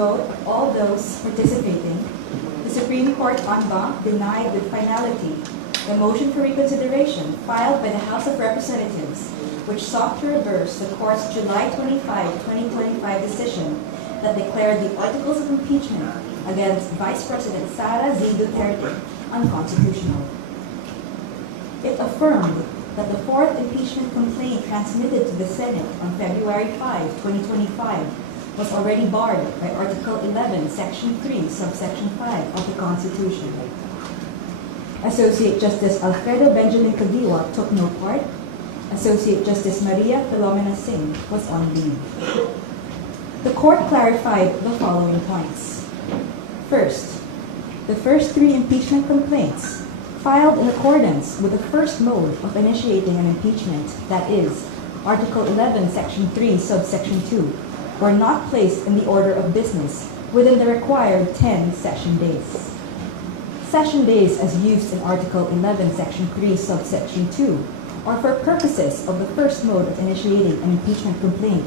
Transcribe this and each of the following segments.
vote of all those participating, the Supreme Court en banc denied with finality the motion for reconsideration filed by the House of Representatives, which sought to reverse the Court's July 25, 2025 decision that declared the articles of impeachment against Vice President Sara Duterte unconstitutional. It affirmed that the fourth impeachment complaint transmitted to the Senate on February 5, 2025 was already barred by Article 11, Section 3, Subsection 5 of the Constitution. Associate Justice Alfredo Benjamin Caguiwa took no part. Associate Justice Maria Philomena Singh was on leave. The Court clarified the following points. First, the first three impeachment complaints filed in accordance with the first mode of initiating an impeachment, that is, Article 11, Section 3, Subsection 2, were not placed in the order of business within the required 10 session days. Session days as used in Article 11, Section 3, Subsection 2, or for purposes of the first mode of initiating an impeachment complaint,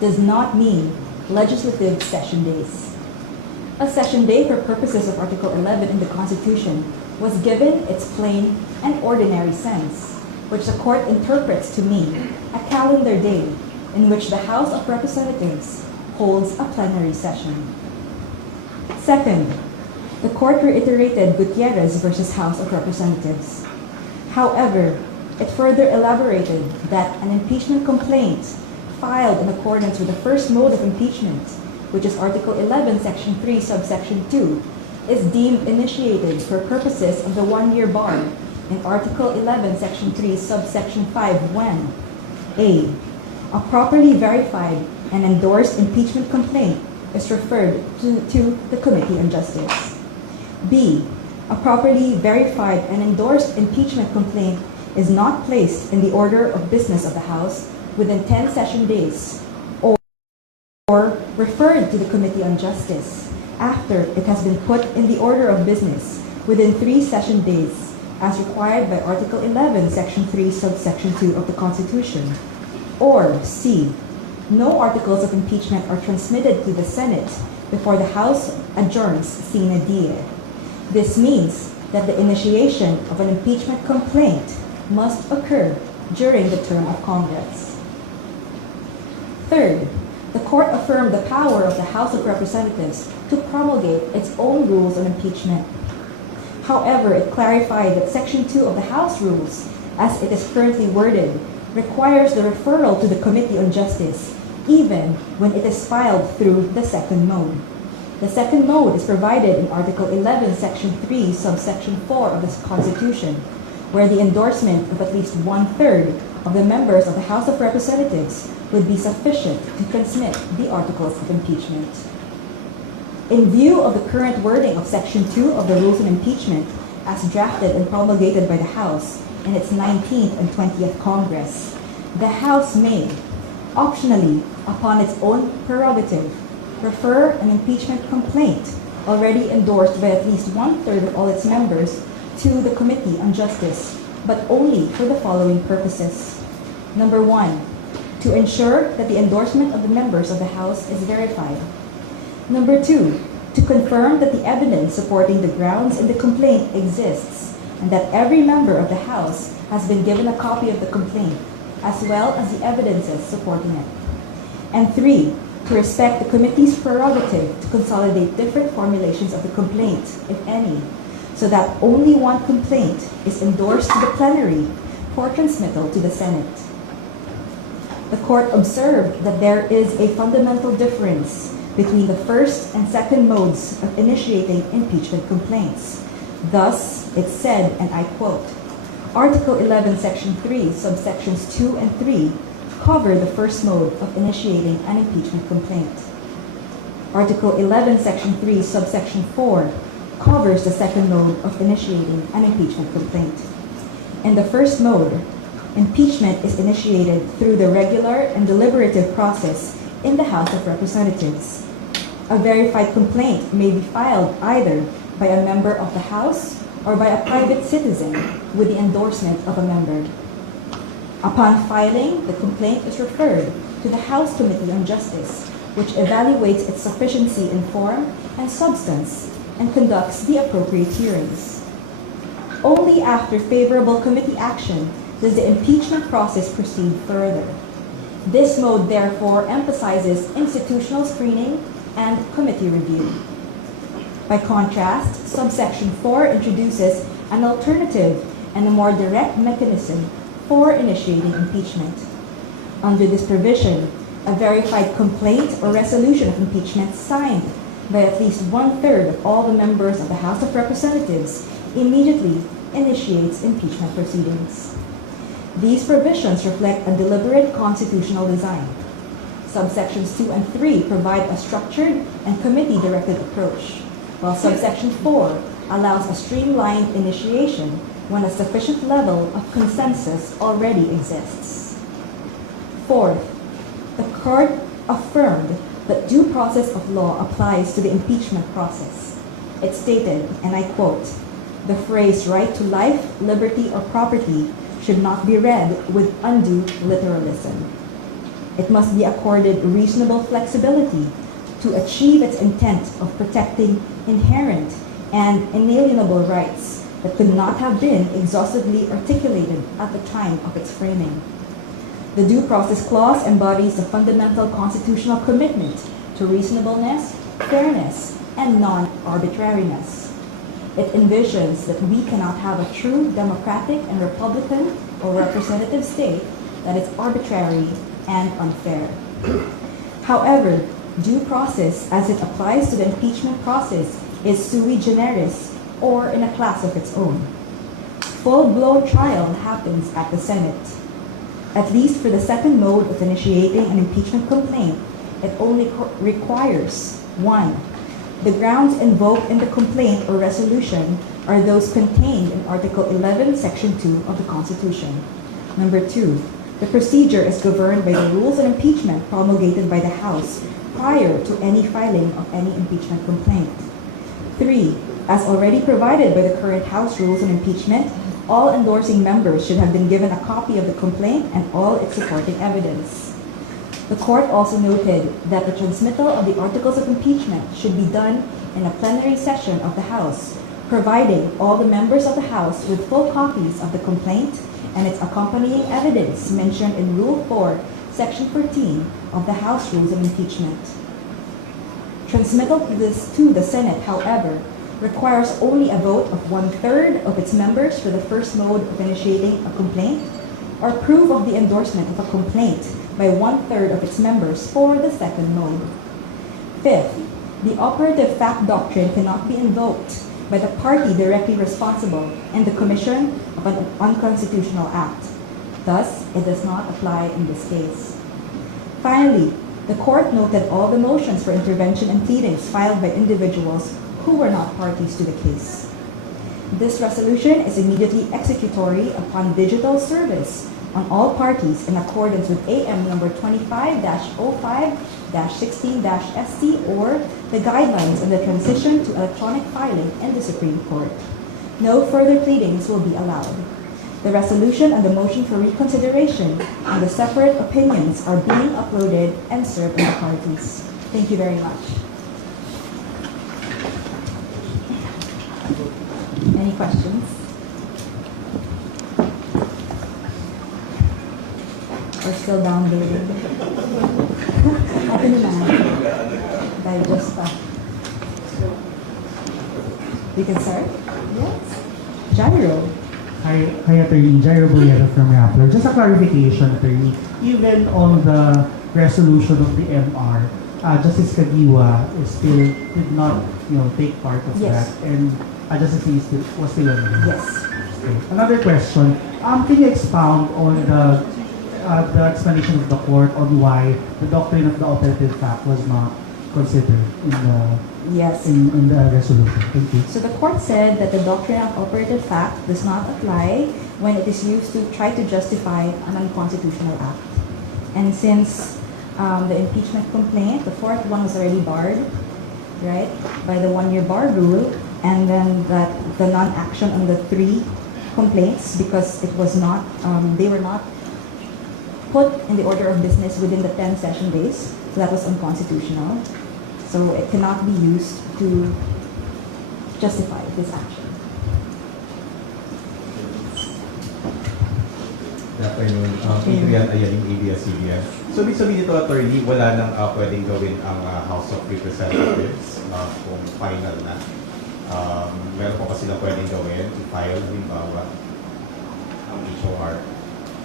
does not mean legislative session days. A session day for purposes of Article 11 in the Constitution was given its plain and ordinary sense, which the Court interprets to mean a calendar day in which the House of Representatives holds a plenary session. Second, the Court reiterated Gutierrez versus House of Representatives. However, it further elaborated that an impeachment complaint filed in accordance with the first mode of impeachment, which is Article 11, Section 3, Subsection 2, is deemed initiated for purposes of the one-year bar in Article 11, Section 3, Subsection 5 when A. A properly verified and endorsed impeachment complaint is referred to the Committee on Justice. B. A properly verified and endorsed impeachment complaint is not placed in the order of business of the House within 10 session days or referred to the Committee on Justice after it has been put in the order of business within 3 session days as required by Article 11, Section 3, Subsection 2 of the Constitution. Or C. No articles of impeachment are transmitted to the Senate before the House adjourns sine die. This means that the initiation of an impeachment complaint must occur during the term of Congress. Third, the Court affirmed the power of the House of Representatives to promulgate its own rules on impeachment. However, it clarified that Section 2 of the House Rules, as it is currently worded, requires the referral to the Committee on Justice, even when it is filed through the second mode. The second mode is provided in Article 11, Section 3, Subsection 4 of the Constitution, where the endorsement of at least 1/3 of the members of the House of Representatives would be sufficient to transmit the articles of impeachment. In view of the current wording of Section 2 of the Rules on Impeachment, as drafted and promulgated by the House in its 19th and 20th Congress, the House may, optionally, upon its own prerogative, refer an impeachment complaint already endorsed by at least 1/3 of all its members to the Committee on Justice, but only for the following purposes. Number 1, to ensure that the endorsement of the members of the House is verified. Number 2, to confirm that the evidence supporting the grounds in the complaint exists and that every member of the House has been given a copy of the complaint, as well as the evidences supporting it. And 3, to respect the committee's prerogative to consolidate different formulations of the complaint, if any, so that only one complaint is endorsed to the plenary for transmittal to the Senate. The Court observed that there is a fundamental difference between the first and second modes of initiating impeachment complaints. Thus, it said, and I quote, Article 11, Section 3, subsections 2 and 3 cover the first mode of initiating an impeachment complaint. Article 11, Section 3, subsection 4 covers the second mode of initiating an impeachment complaint. In the first mode, impeachment is initiated through the regular and deliberative process in the House of Representatives. A verified complaint may be filed either by a member of the House or by a private citizen with the endorsement of a member. Upon filing, the complaint is referred to the House Committee on Justice, which evaluates its sufficiency in form and substance and conducts the appropriate hearings. Only after favorable committee action does the impeachment process proceed further. This mode therefore emphasizes institutional screening and committee review. By contrast, subsection 4 introduces an alternative and a more direct mechanism for initiating impeachment. Under this provision, a verified complaint or resolution of impeachment signed by at least 1/3 of all the members of the House of Representatives immediately initiates impeachment proceedings. These provisions reflect a deliberate constitutional design. Subsections 2 and 3 provide a structured and committee-directed approach, while subsection 4 allows a streamlined initiation when a sufficient level of consensus already exists. Fourth, the court affirmed that due process of law applies to the impeachment process. It stated, and I quote, "The phrase right to life, liberty, or property should not be read with undue literalism. It must be accorded reasonable flexibility to achieve its intent of protecting inherent and inalienable rights that could not have been exhaustively articulated at the time of its framing. The Due Process Clause embodies the fundamental constitutional commitment to reasonableness, fairness, and non-arbitrariness. It envisions that we cannot have a true democratic and republican or representative state that is arbitrary and unfair. However, due process as it applies to the impeachment process is sui generis or in a class of its own. Full-blown trial happens at the Senate. At least for the second mode of initiating an impeachment complaint, it only requires 1. The grounds invoked in the complaint or resolution are those contained in Article 11, Section 2 of the Constitution. Number 2, the procedure is governed by the rules on impeachment promulgated by the House prior to any filing of any impeachment complaint. 3, as already provided by the current House rules on impeachment, all endorsing members should have been given a copy of the complaint and all its supporting evidence. The court also noted that the transmittal of the articles of impeachment should be done in a plenary session of the House, providing all the members of the House with full copies of the complaint and its accompanying evidence mentioned in Rule 4, Section 14 of the House Rules of Impeachment. Transmittal to the Senate, however, requires only a vote of 1/3 of its members for the first mode of initiating a complaint, or proof of the endorsement of a complaint by 1/3 of its members for the second mode. Fifth, the operative fact doctrine cannot be invoked by the party directly responsible in the commission of an unconstitutional act. Thus, it does not apply in this case. Finally, the court noted all the motions for intervention and pleadings filed by individuals who were not parties to the case. This resolution is immediately executory upon digital service on all parties in accordance with AM number 25-05-16-ST or the guidelines on the transition to electronic filing in the Supreme Court. No further pleadings will be allowed. The resolution and the motion for reconsideration and the separate opinions are being uploaded and served on the parties. Thank you very much. Any questions? We're still downloading. Ano naman? Digest pa. We can start? Yes. Gyro. Hi, Attorney. Gyro Boyero from Rappler. Just a clarification, Attorney. Even on the resolution of the MR, Justice Kagiwa still did not, take part of Yes. that, and Justice Lee was still on it. Yes. Okay. Another question. Can you expound on the explanation of the court on why the doctrine of the operative fact was not considered in the Yes. in the resolution? Thank you. So the court said that the doctrine of operative fact does not apply when it is used to try to justify an unconstitutional act. And since the impeachment complaint, the fourth one was already barred, right, by the one-year bar rule, and then that the non-action on the 3 complaints because it was not, they were not put in the order of business within the 10 session days. So that was unconstitutional. So it cannot be used to justify this action. Good afternoon. Adrian Ayaling, ABS-CBN. So, ibig sabihin dito, attorney, wala nang pwedeng gawin ang House of Representatives kung final na. Meron po kasi lang pwedeng gawin to file, halimbawa, ang HOR.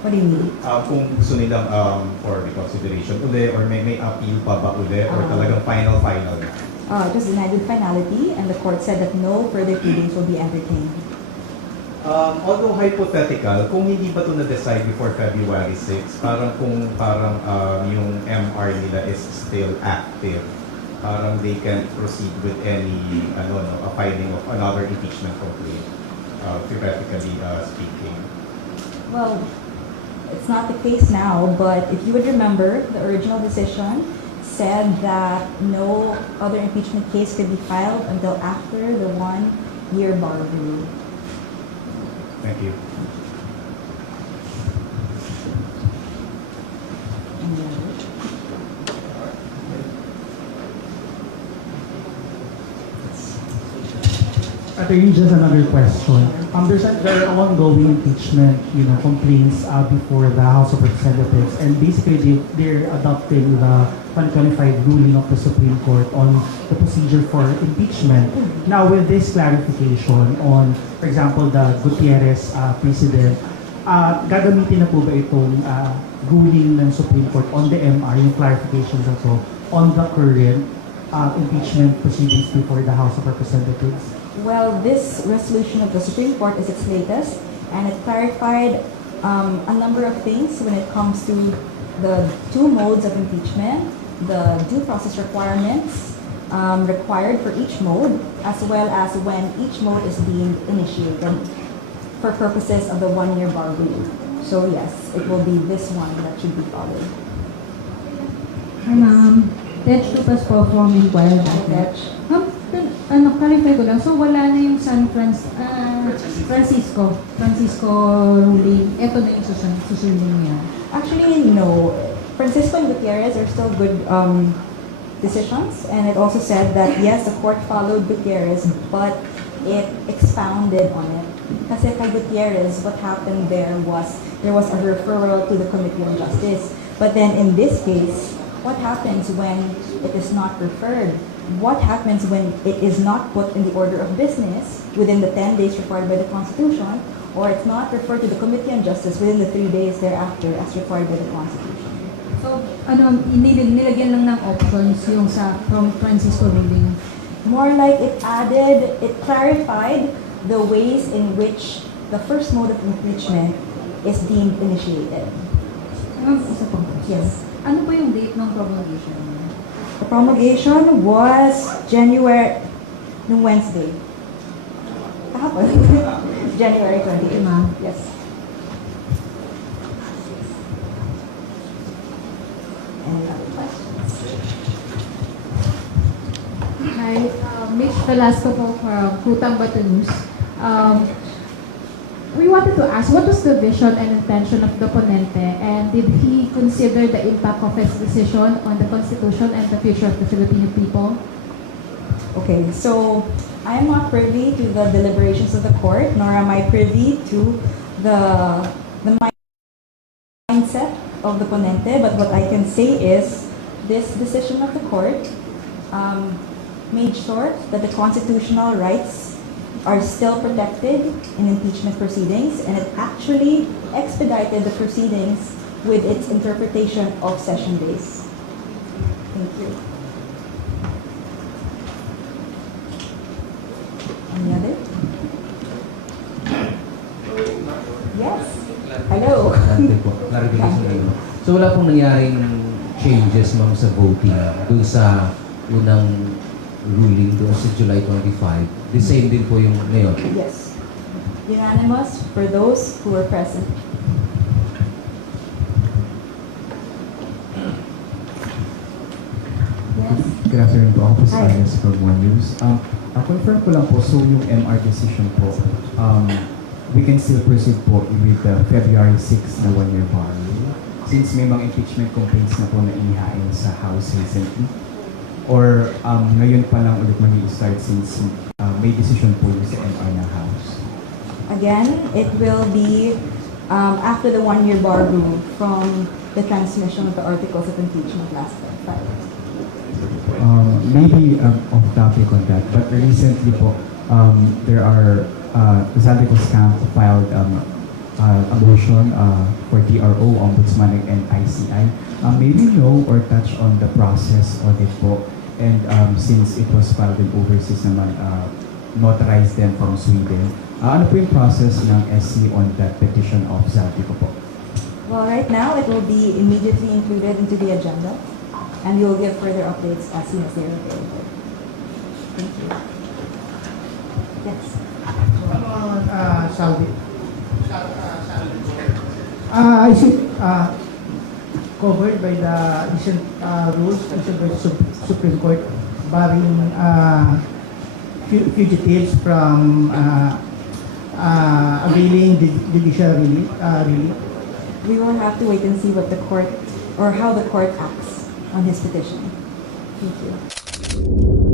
What do you mean? Kung gusto nilang for reconsideration uli, or may appeal pa ba uli, or talagang final na. It was denied with finality, and the court said that no further pleadings will be entertained. Although hypothetical, kung hindi ba ito na-decide before February 6, parang yung MR nila is still active, parang they can proceed with any a filing of another impeachment complaint, theoretically speaking. Well, it's not the case now, but if you would remember, the original decision said that no other impeachment case could be filed until after the 1-year bar rule. Thank you. Attorney, just another question. There are ongoing impeachment, complaints before the House of Representatives, and basically they're adopting the 2025 ruling of the Supreme Court on the procedure for impeachment. Now, with this clarification on, for example, the Gutierrez precedent, gagamitin na po ba itong ruling ng Supreme Court on the MR, yung clarifications also, on the current impeachment proceedings before the House of Representatives? Well, this resolution of the Supreme Court is its latest, and it clarified a number of things when it comes to the two modes of impeachment, the due process requirements required for each mode, as well as when each mode is being initiated for purposes of the 1-year bar rule. So yes, it will be this one that should be followed. Hi ma'am, Tetch Lupas po from Inquirer. Tetch. Clarify ko lang, so wala na yung Francisco ruling, eto na yung susundin niya. Actually, no. Francisco and Gutierrez are still good decisions, and it also said that yes, the court followed Gutierrez, but it expounded on it. Kasi kay Gutierrez, what happened there was a referral to the Committee on Justice. But then in this case, what happens when it is not referred? What happens when it is not put in the order of business within the 10 days required by the Constitution, or it's not referred to the Committee on Justice within the 3 days thereafter as required by the Constitution? So, nilagyan lang ng options yung from Francisco ruling? More like it clarified the ways in which the first mode of impeachment is deemed initiated. Isa pang question. Yes. Ano po yung date ng promulgation? The promulgation was nung Wednesday. Kahapon. January 28. Yes. Any other questions? Hi, Mitch Velasco po from Kutang Bato News. We wanted to ask, what was the vision and intention of the ponente, and did he consider the impact of his decision on the Constitution and the future of the Filipino people? Okay, so I am not privy to the deliberations of the court, nor am I privy to the mindset of the ponente, but what I can say is this decision of the court made sure that the constitutional rights are still protected in impeachment proceedings, and it actually expedited the proceedings with its interpretation of session days. Thank you. Any other? Yes. Hello. Clarification. So wala pong nangyaring changes ma'am sa voting dun sa unang ruling doon sa July 25. The same din po yung ngayon. Yes. Unanimous for those who were present. Yes. Good afternoon po. Ako po si Hi. Ines from One News. Confirm ko lang po, so yung MR decision po, we can still proceed po with the February 6 na 1-year bar. since may mga impeachment complaints na po na inihain sa House recently? Or ngayon pa lang ulit mag-i-start since may decision po yung sa MR ng House? Again, it will be after the one-year bar rule from the transmission of the articles of impeachment last Friday. Maybe off topic on that, but recently po, there are, Zaldico's camp filed a motion for TRO, Ombudsman, and ICI. May we know or touch on the process audit po? And since it was filed in overseas naman, notarized them from Sweden, ano po yung process ng SC on that petition of Zaldico po? Well, right now, it will be immediately included into the agenda, and we will give further updates as soon as they are available. Thank you. Yes. Saudi. Is it covered by the recent rules issued by the Supreme Court barring fugitives from availing judicial relief? We will have to wait and see what the court, or how the court acts on his petition. Thank you.